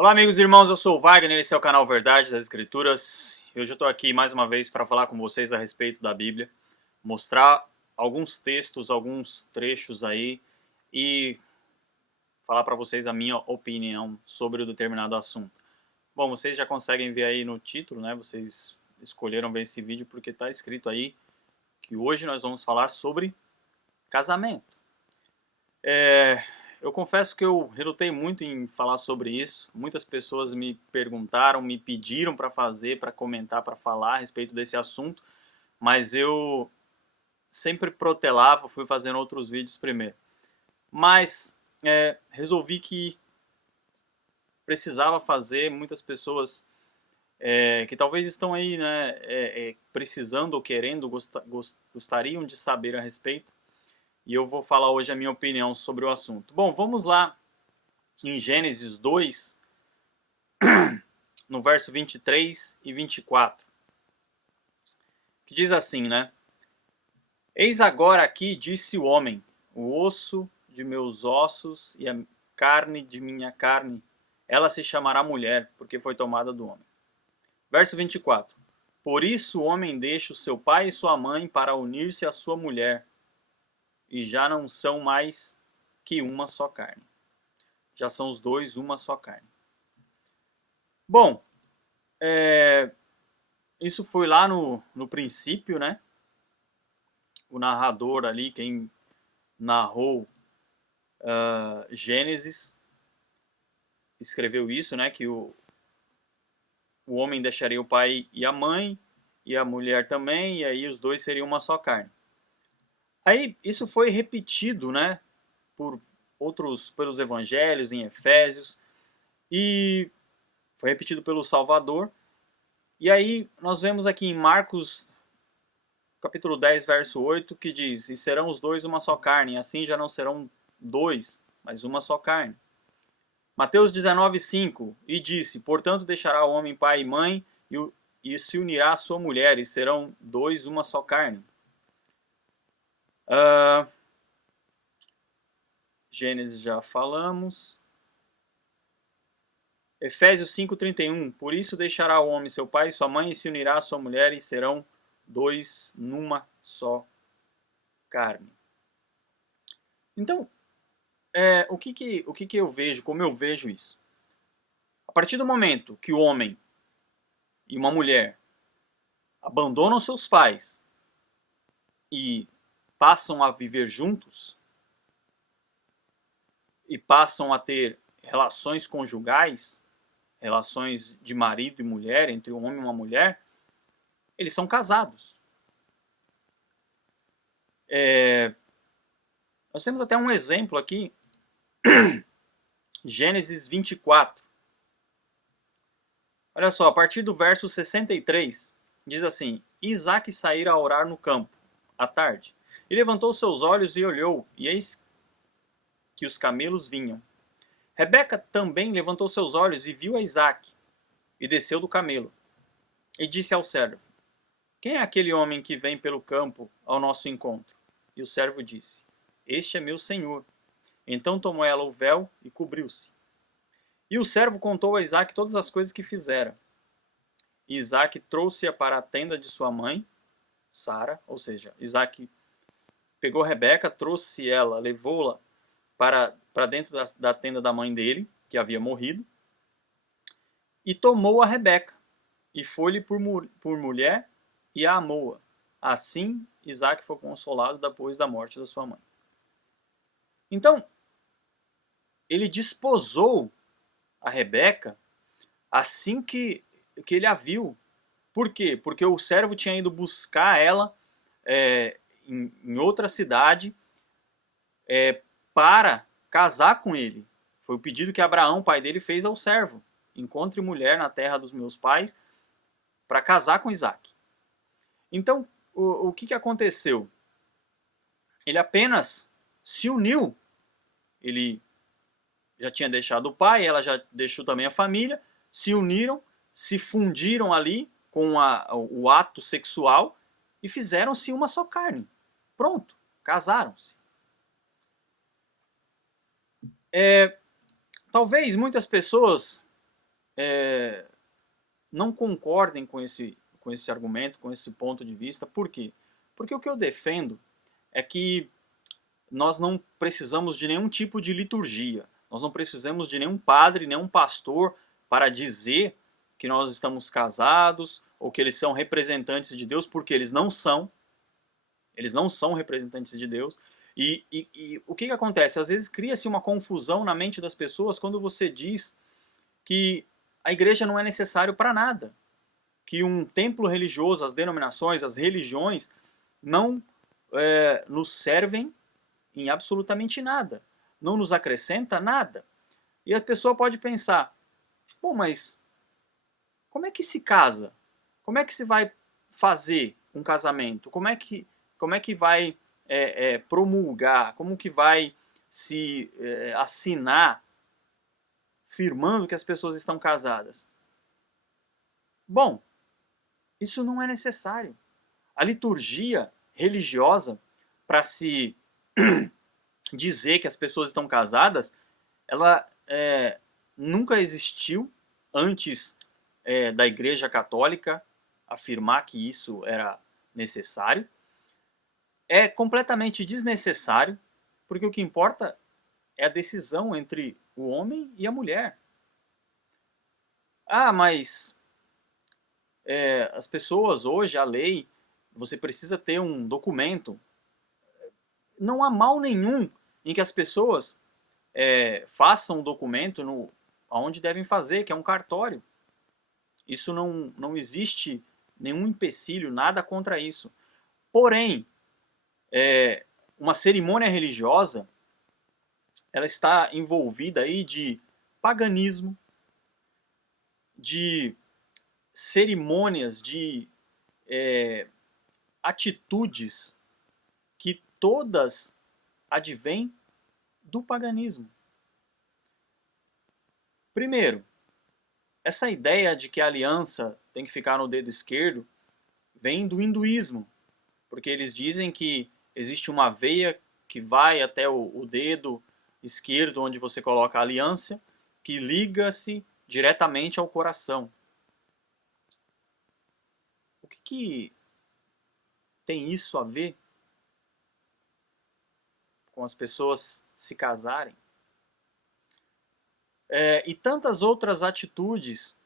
Olá, amigos e irmãos, eu sou o Wagner, esse é o canal Verdade das Escrituras. E hoje eu estou aqui mais uma vez para falar com vocês a respeito da Bíblia, mostrar alguns textos, alguns trechos aí e falar para vocês a minha opinião sobre o determinado assunto. Bom, vocês já conseguem ver aí no título, né? Vocês escolheram ver esse vídeo porque está escrito aí que hoje nós vamos falar sobre casamento. Eu confesso que eu relutei muito em falar sobre isso. Muitas pessoas me perguntaram, me pediram para fazer, para comentar, para falar a respeito desse assunto, mas eu sempre protelava, fui fazendo outros vídeos primeiro. Mas resolvi que precisava fazer. Muitas pessoas que talvez estão aí, né, precisando ou querendo, gostariam de saber a respeito. E eu vou falar hoje a minha opinião sobre o assunto. Bom, vamos lá em Gênesis 2, no verso 23 e 24, que diz assim, né? Eis agora aqui, disse o homem, o osso de meus ossos e a carne de minha carne, ela se chamará mulher, porque foi tomada do homem. Verso 24. Por isso o homem deixa o seu pai e sua mãe para unir-se à sua mulher, e já não são mais que uma só carne. Já são os dois uma só carne. Bom, isso foi lá no princípio, né? O narrador ali, quem narrou Gênesis, escreveu isso, né? Que o homem deixaria o pai e a mãe, e a mulher também, e aí os dois seriam uma só carne. Aí isso foi repetido, né? Pelos evangelhos, em Efésios, e foi repetido pelo Salvador. E aí nós vemos aqui em Marcos, capítulo 10, verso 8, que diz: E serão os dois uma só carne, assim já não serão dois, mas uma só carne. Mateus 19, 5, e disse: Portanto deixará o homem pai e mãe, e se unirá à sua mulher, e serão dois uma só carne. Gênesis já falamos. Efésios 5:31, por isso deixará o homem seu pai e sua mãe, e se unirá à sua mulher, e serão dois numa só carne. Então, o que eu vejo, como eu vejo isso? A partir do momento que o homem e uma mulher abandonam seus pais e passam a viver juntos, e passam a ter relações conjugais, relações de marido e mulher, entre um homem e uma mulher, eles são casados. Nós temos até um exemplo aqui, Gênesis 24. Olha só, a partir do verso 63, diz assim: Isaac saíra a orar no campo, à tarde, e levantou seus olhos e olhou, e eis que os camelos vinham. Rebeca também levantou seus olhos e viu a Isaac, e desceu do camelo, e disse ao servo: Quem é aquele homem que vem pelo campo ao nosso encontro? E o servo disse: Este é meu senhor. Então tomou ela o véu e cobriu-se. E o servo contou a Isaac todas as coisas que fizera. E Isaac trouxe-a para a tenda de sua mãe, Sara, ou seja, Isaac pegou Rebeca, trouxe ela, levou-la para dentro da tenda da mãe dele, que havia morrido, e tomou a Rebeca, e foi-lhe por mulher, e a amou-a. Assim, Isaac foi consolado depois da morte da sua mãe. Então, ele desposou a Rebeca assim que ele a viu. Por quê? Porque o servo tinha ido buscar ela em outra cidade para casar com ele. Foi o pedido que Abraão, pai dele, fez ao servo. Encontre mulher na terra dos meus pais para casar com Isaac. Então, o que aconteceu? Ele apenas se uniu. Ele já tinha deixado o pai, ela já deixou também a família, se uniram, se fundiram ali com o ato sexual e fizeram-se uma só carne. Pronto, casaram-se. Talvez muitas pessoas não concordem com esse argumento, com esse ponto de vista. Por quê? Porque o que eu defendo é que nós não precisamos de nenhum tipo de liturgia. Nós não precisamos de nenhum padre, nenhum pastor para dizer que nós estamos casados ou que eles são representantes de Deus, porque eles não são. Eles não são representantes de Deus. E o que acontece? Às vezes cria-se uma confusão na mente das pessoas quando você diz que a igreja não é necessário para nada. Que um templo religioso, as denominações, as religiões, não nos servem em absolutamente nada. Não nos acrescenta nada. E a pessoa pode pensar, bom, mas como é que se casa? Como é que se vai fazer um casamento? Como é que vai promulgar? Como que vai se assinar firmando que as pessoas estão casadas? Bom, isso não é necessário. A liturgia religiosa, para se dizer que as pessoas estão casadas, ela nunca existiu antes da Igreja Católica afirmar que isso era necessário. É completamente desnecessário, porque o que importa é a decisão entre o homem e a mulher. Ah, mas as pessoas hoje, a lei, você precisa ter um documento. Não há mal nenhum em que as pessoas façam um documento onde devem fazer, que é um cartório. Isso não existe nenhum empecilho, nada contra isso. Porém, uma cerimônia religiosa, ela está envolvida aí de paganismo, de cerimônias, de atitudes que todas advêm do paganismo. Primeiro, essa ideia de que a aliança tem que ficar no dedo esquerdo vem do hinduísmo, porque eles dizem que existe uma veia que vai até o dedo esquerdo, onde você coloca a aliança, que liga-se diretamente ao coração. O que tem isso a ver com as pessoas se casarem? E tantas outras atitudes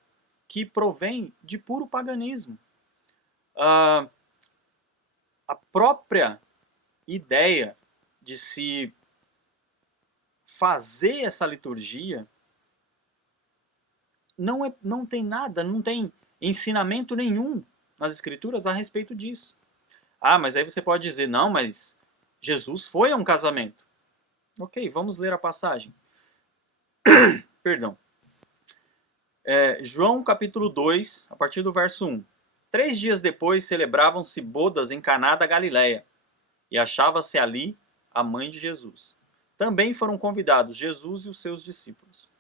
que provêm de puro paganismo. A própria ideia de se fazer essa liturgia não tem nada, não tem ensinamento nenhum nas Escrituras a respeito disso. Ah, mas aí você pode dizer, não, mas Jesus foi a um casamento. Ok, vamos ler a passagem. Perdão. João capítulo 2, a partir do verso 1. 3 dias depois celebravam-se bodas em Caná da Galileia, e achava-se ali a mãe de Jesus. Também foram convidados Jesus e os seus discípulos.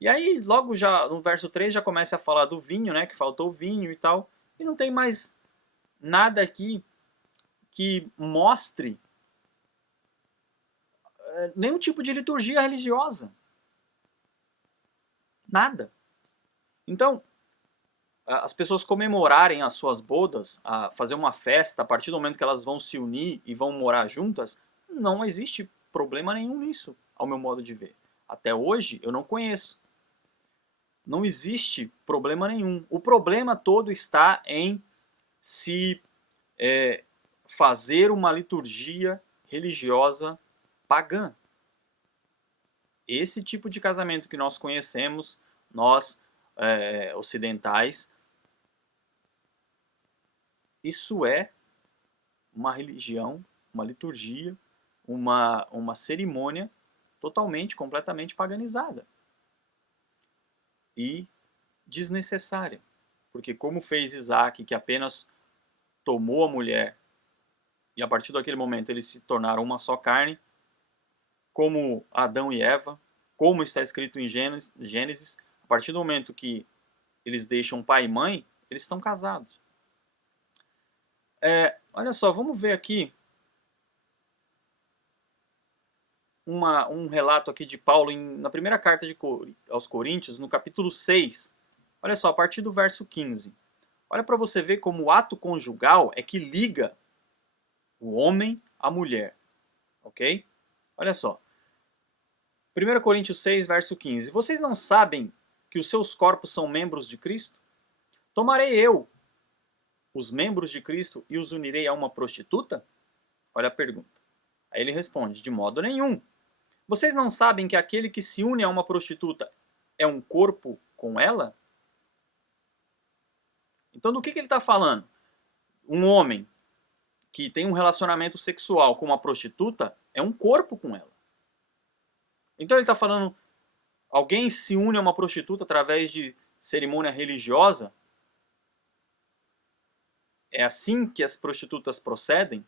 E aí, logo já no verso 3 já começa a falar do vinho, né, que faltou vinho e tal, e não tem mais nada aqui que mostre nenhum tipo de liturgia religiosa. Nada. Então, as pessoas comemorarem as suas bodas, a fazer uma festa a partir do momento que elas vão se unir e vão morar juntas, não existe problema nenhum nisso, ao meu modo de ver. Até hoje eu não conheço. Não existe problema nenhum. O problema todo está em se fazer uma liturgia religiosa pagã. Esse tipo de casamento que nós conhecemos, nós ocidentais, isso é uma religião, uma liturgia, uma cerimônia totalmente, completamente paganizada. E desnecessária. Porque como fez Isaac, que apenas tomou a mulher, e a partir daquele momento eles se tornaram uma só carne, como Adão e Eva, como está escrito em Gênesis, a partir do momento que eles deixam pai e mãe, eles estão casados. Olha só, vamos ver aqui um relato aqui de Paulo na primeira carta aos Coríntios, no capítulo 6. Olha só, a partir do verso 15. Olha para você ver como o ato conjugal é que liga o homem à mulher. Ok? Olha só. 1 Coríntios 6, verso 15. Vocês não sabem que os seus corpos são membros de Cristo? Tomarei eu os membros de Cristo e os unirei a uma prostituta? Olha a pergunta. Aí ele responde, de modo nenhum. Vocês não sabem que aquele que se une a uma prostituta é um corpo com ela? Então do que ele está falando? Um homem que tem um relacionamento sexual com uma prostituta é um corpo com ela. Então ele está falando, alguém se une a uma prostituta através de cerimônia religiosa? É assim que as prostitutas procedem?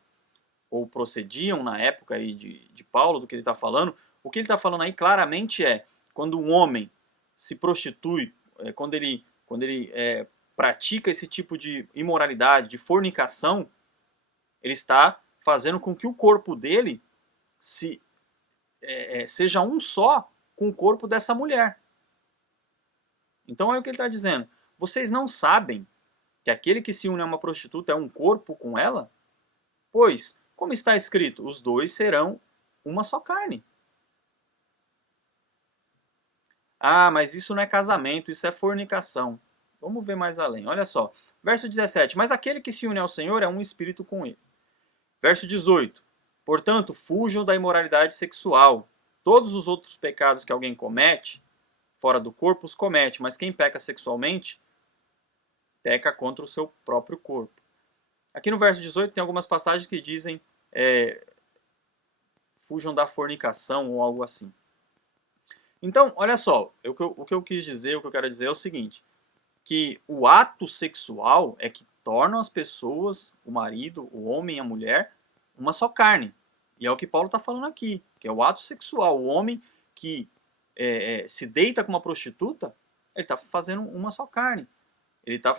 Ou procediam na época aí de Paulo, do que ele está falando? O que ele está falando aí claramente é, quando um homem se prostitui, quando ele pratica esse tipo de imoralidade, de fornicação, ele está fazendo com que o corpo dele seja um só com o corpo dessa mulher. Então é o que ele está dizendo. Vocês não sabem que aquele que se une a uma prostituta é um corpo com ela? Pois, como está escrito, os dois serão uma só carne. Ah, mas isso não é casamento, isso é fornicação. Vamos ver mais além. Olha só. Verso 17. Mas aquele que se une ao Senhor é um espírito com ele. Verso 18. Portanto, fujam da imoralidade sexual. Todos os outros pecados que alguém comete, fora do corpo, os comete. Mas quem peca sexualmente, peca contra o seu próprio corpo. Aqui no verso 18 tem algumas passagens que dizem fujam da fornicação ou algo assim. Então, olha só, o que eu quis dizer, o que eu quero dizer é o seguinte, que o ato sexual é que torna as pessoas, o marido, o homem e a mulher, uma só carne. E é o que Paulo está falando aqui, que é o ato sexual. O homem que se deita com uma prostituta, ele está fazendo uma só carne. Ele está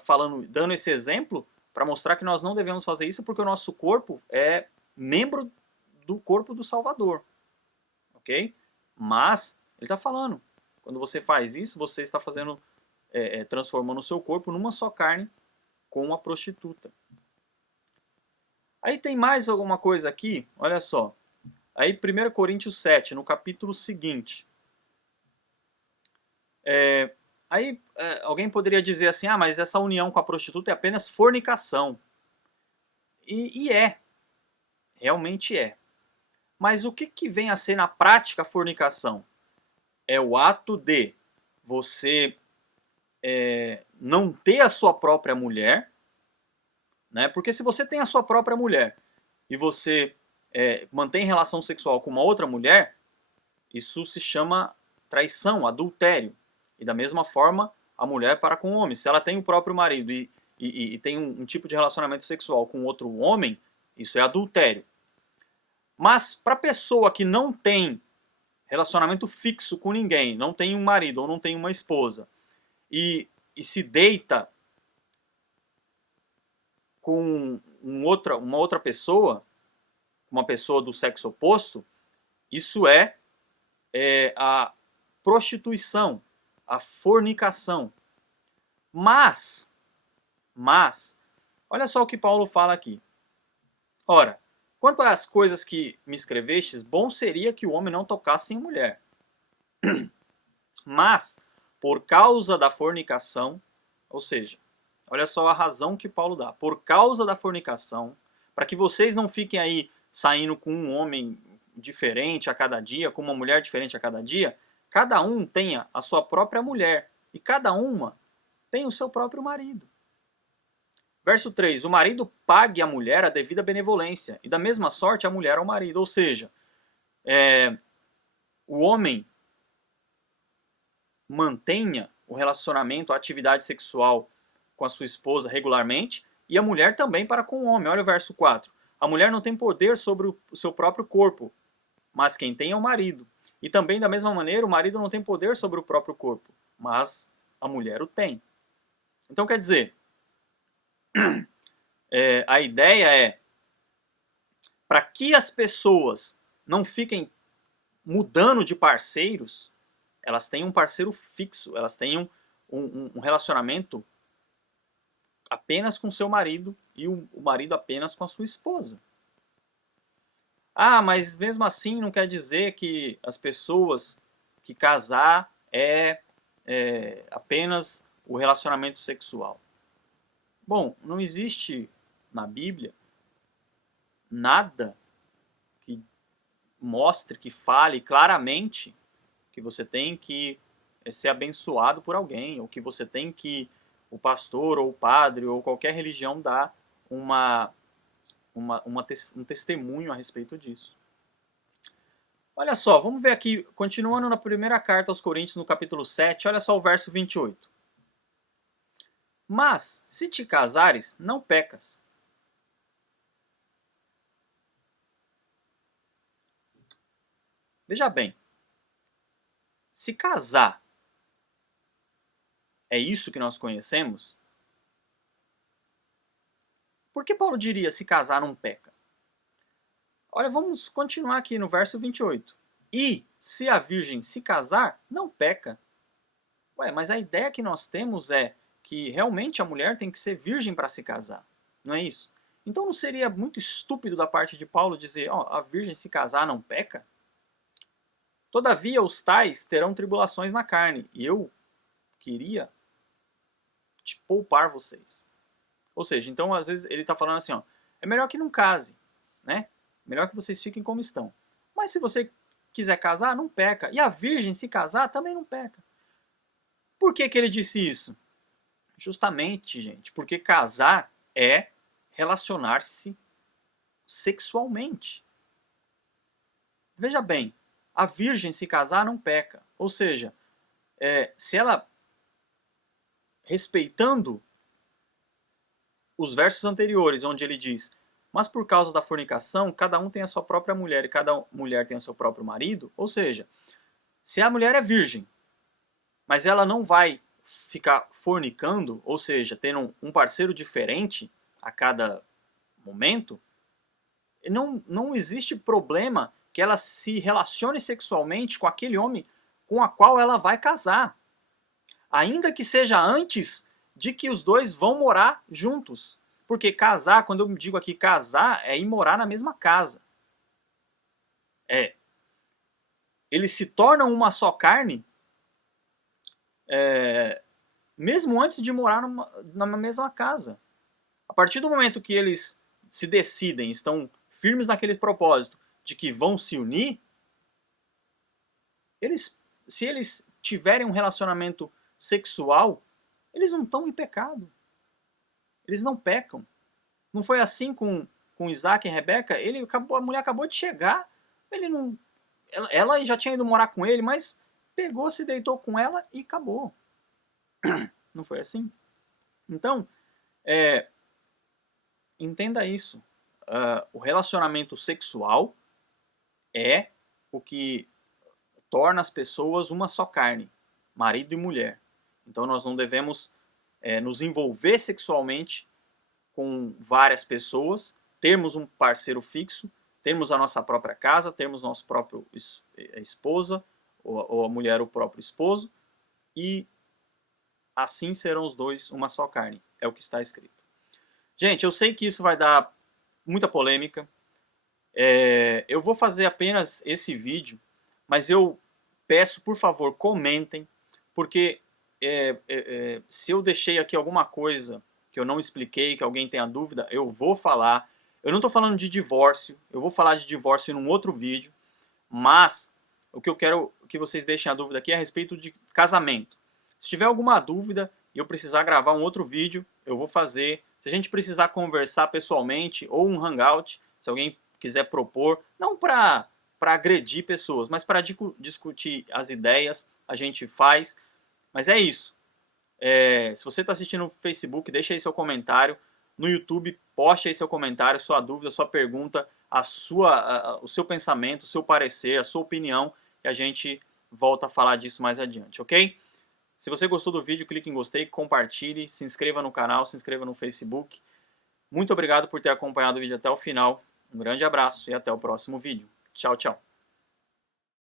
dando esse exemplo para mostrar que nós não devemos fazer isso porque o nosso corpo é membro do corpo do Salvador. Ok? Mas, ele está falando, quando você faz isso, você está transformando o seu corpo numa só carne com uma prostituta. Aí tem mais alguma coisa aqui, olha só. Aí 1 Coríntios 7, no capítulo seguinte. Alguém poderia dizer assim, mas essa união com a prostituta é apenas fornicação. E realmente é. Mas o que vem a ser na prática a fornicação? É o ato de você não ter a sua própria mulher, né? Porque se você tem a sua própria mulher e você mantém relação sexual com uma outra mulher, isso se chama traição, adultério. E da mesma forma, a mulher para com o homem. Se ela tem o próprio marido e tem um tipo de relacionamento sexual com outro homem, isso é adultério. Mas para a pessoa que não tem relacionamento fixo com ninguém, não tem um marido ou não tem uma esposa, e se deita com uma outra pessoa, uma pessoa do sexo oposto, isso é a prostituição, a fornicação. Mas, olha só o que Paulo fala aqui. Ora, quanto às coisas que me escrevestes, bom seria que o homem não tocasse em mulher. Mas, por causa da fornicação, ou seja, olha só a razão que Paulo dá. Por causa da fornicação, para que vocês não fiquem aí saindo com um homem diferente a cada dia, com uma mulher diferente a cada dia, cada um tenha a sua própria mulher e cada uma tem o seu próprio marido. Verso 3, o marido pague à mulher a devida benevolência, e da mesma sorte a mulher ao marido. Ou seja, o homem mantenha o relacionamento, a atividade sexual com a sua esposa regularmente, e a mulher também para com o homem. Olha o verso 4. A mulher não tem poder sobre o seu próprio corpo, mas quem tem é o marido. E também, da mesma maneira, o marido não tem poder sobre o próprio corpo, mas a mulher o tem. Então, quer dizer, a ideia é, para que as pessoas não fiquem mudando de parceiros, elas têm um parceiro fixo, elas têm um relacionamento apenas com seu marido e o marido apenas com a sua esposa. Ah, mas mesmo assim não quer dizer que as pessoas que casar é apenas o relacionamento sexual. Bom, não existe na Bíblia nada que mostre, que fale claramente que você tem que ser abençoado por alguém, ou que você tem que, o pastor ou o padre ou qualquer religião dar um testemunho a respeito disso. Olha só, vamos ver aqui, continuando na primeira carta aos Coríntios, no capítulo 7, olha só o verso 28. Mas, se te casares, não pecas. Veja bem, se casar é isso que nós conhecemos, por que Paulo diria se casar não peca? Olha, vamos continuar aqui no verso 28. E, se a virgem se casar, não peca. Ué, mas a ideia que nós temos é que realmente a mulher tem que ser virgem para se casar. Não é isso? Então não seria muito estúpido da parte de Paulo dizer, ó, a virgem se casar não peca? Todavia os tais terão tribulações na carne, e eu queria te poupar vocês. Ou seja, então às vezes ele está falando assim, ó, é melhor que não case, né? Melhor que vocês fiquem como estão. Mas se você quiser casar, não peca. E a virgem se casar também não peca. Por que que ele disse isso? Justamente, gente, porque casar é relacionar-se sexualmente. Veja bem, a virgem se casar não peca. Ou seja, se ela, respeitando os versos anteriores, onde ele diz, mas por causa da fornicação, cada um tem a sua própria mulher e cada mulher tem o seu próprio marido. Ou seja, se a mulher é virgem, mas ela não vai ficar fornicando, ou seja, tendo um parceiro diferente a cada momento, não existe problema que ela se relacione sexualmente com aquele homem com a qual ela vai casar. Ainda que seja antes de que os dois vão morar juntos. Porque casar, quando eu digo aqui casar, é ir morar na mesma casa. Eles se tornam uma só carne mesmo antes de morar na mesma casa. A partir do momento que eles se decidem, estão firmes naquele propósito de que vão se unir, se eles tiverem um relacionamento sexual, eles não estão em pecado. Eles não pecam. Não foi assim com Isaac e Rebeca? A mulher acabou de chegar, ela já tinha ido morar com ele, mas pegou, se deitou com ela e acabou. Não foi assim? Então, entenda isso. O relacionamento sexual é o que torna as pessoas uma só carne, marido e mulher. Então nós não devemos nos envolver sexualmente com várias pessoas, termos um parceiro fixo, termos a nossa própria casa, termos nosso próprio esposa, ou a mulher o próprio esposo, e assim serão os dois uma só carne. É o que está escrito. Gente, eu sei que isso vai dar muita polêmica. Eu vou fazer apenas esse vídeo, mas eu peço, por favor, comentem, porque se eu deixei aqui alguma coisa que eu não expliquei, que alguém tenha dúvida, eu vou falar. Eu não estou falando de divórcio, eu vou falar de divórcio em um outro vídeo, mas o que eu quero que vocês deixem a dúvida aqui é a respeito de casamento. Se tiver alguma dúvida e eu precisar gravar um outro vídeo, eu vou fazer. Se a gente precisar conversar pessoalmente ou um hangout, se alguém quiser propor, não para agredir pessoas, mas para discutir as ideias, a gente faz. Mas é isso. Se você está assistindo no Facebook, deixa aí seu comentário. No YouTube, poste aí seu comentário, sua dúvida, sua pergunta, o seu pensamento, o seu parecer, a sua opinião, e a gente volta a falar disso mais adiante, ok? Se você gostou do vídeo, clique em gostei, compartilhe, se inscreva no canal, se inscreva no Facebook. Muito obrigado por ter acompanhado o vídeo até o final. Um grande abraço e até o próximo vídeo. Tchau, tchau.